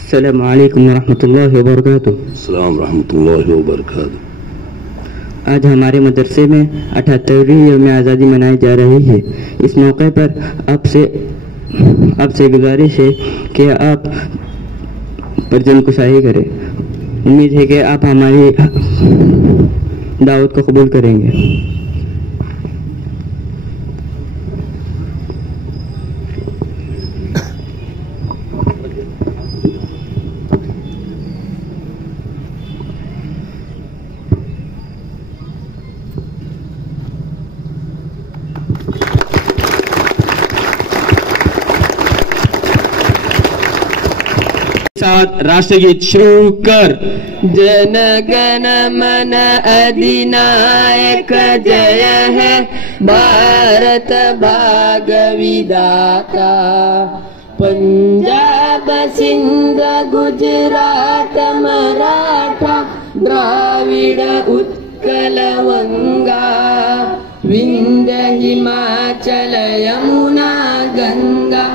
अस्सलामु अलैकुम वरहमतुल्लाहि वबरकातुहू। अस्सलाम रहमतुल्लाहि वबरकातुहू। आज हमारे मदरसे में 78वीं यौम आज़ादी मनाई जा रही है। इस मौके पर आपसे गुजारिश है कि आप परजन कुशाई करें। उम्मीद है कि आप हमारी दावत को कबूल करेंगे। साथ राष्ट्रगीत शुरू कर। जन गण मन अधिनायक जय है भारत भाग्य विधाता। पंजाब सिंध गुजरात मराठा द्राविड उत्कल वंगा विंध्य हिमाचल यमुना गंगा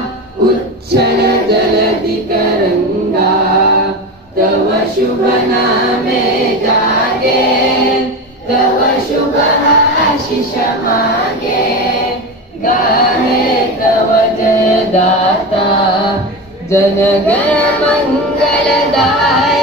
उच्छल जलधि तरंगा। तव शुभ नामे जागे तव शुभ आशीष मांगे। गाहे तव जय दाता जन गण मंगलदायक।